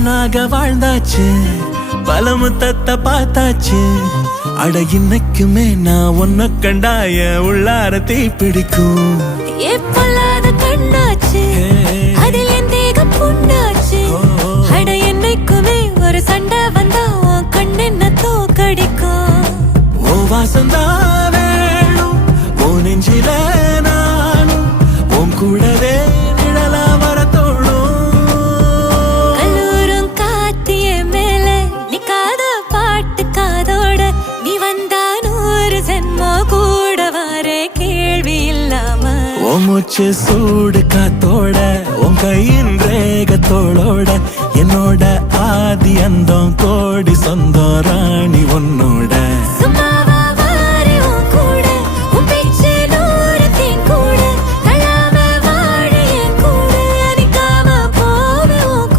ஒன்னாக வாழ்ந்தாச்சு, பல முத்தத்தை பார்த்தாச்சு. அட இன்னைக்குமே நான் ஒன்ன கண்டாய உள்ளார தீ பிடிக்கும். எப்பொல்லாத கண்ணாச்சு, அதில் என் தேகம் புண்ணாச்சு. அட என்னைக்குமே ஒரு சண்டை வந்தா உன் கண்ணென்ன தோக்கடிக்கும். ஓ வாசந்தான் வேணும், ஓ நெஞ்சில நானும் உன் கூடவே நிழலா வர தோணும். கல்லூரும் காத்திய மேல நிக்காத பாட்டு காதோட நீ வந்தா 100 ஜென்மோ கூட வர கேள்வி இல்லாம. ஓ மூச்சு சூடு காத்தோட உன் கையின் ரேகத்தோளோட என்னோட ஆதி அந்தம் கோடி சொந்தம் ராணி உன்னோட.